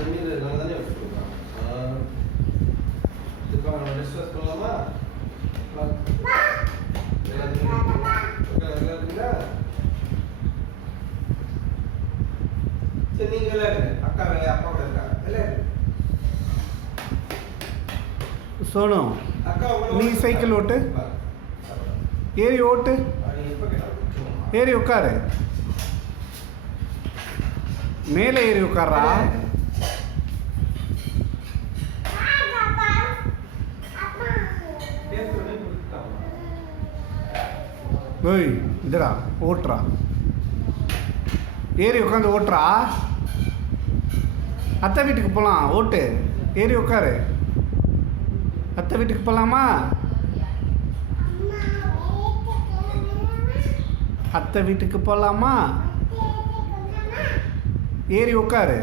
தண்ணீர் நல்லா தானே வச்சுருக்கோம். இப்போ நம்ம டிஸ்கஸ் பண்ணலாமா? சரி, நீங்க விளையாடுங்க. அக்கா அப்பா கூட இருக்காங்க, விளையாடுங்க. சோனு, நீ சைக்கிள் ஓட்டு, ஏறி ஓட்டு, ஏறி உட்காரு, மேலே ஏறி உட்கார்றா. ஓய், இதுடா ஓட்டுறா, ஏறி உட்காந்து ஓட்டுறா. அத்தை வீட்டுக்கு போகலாம், ஓட்டு, ஏறி உட்காரு. அத்தை வீட்டுக்கு போகலாமா? அத்தை வீட்டுக்கு போகலாமா? ஏறி உட்காரு.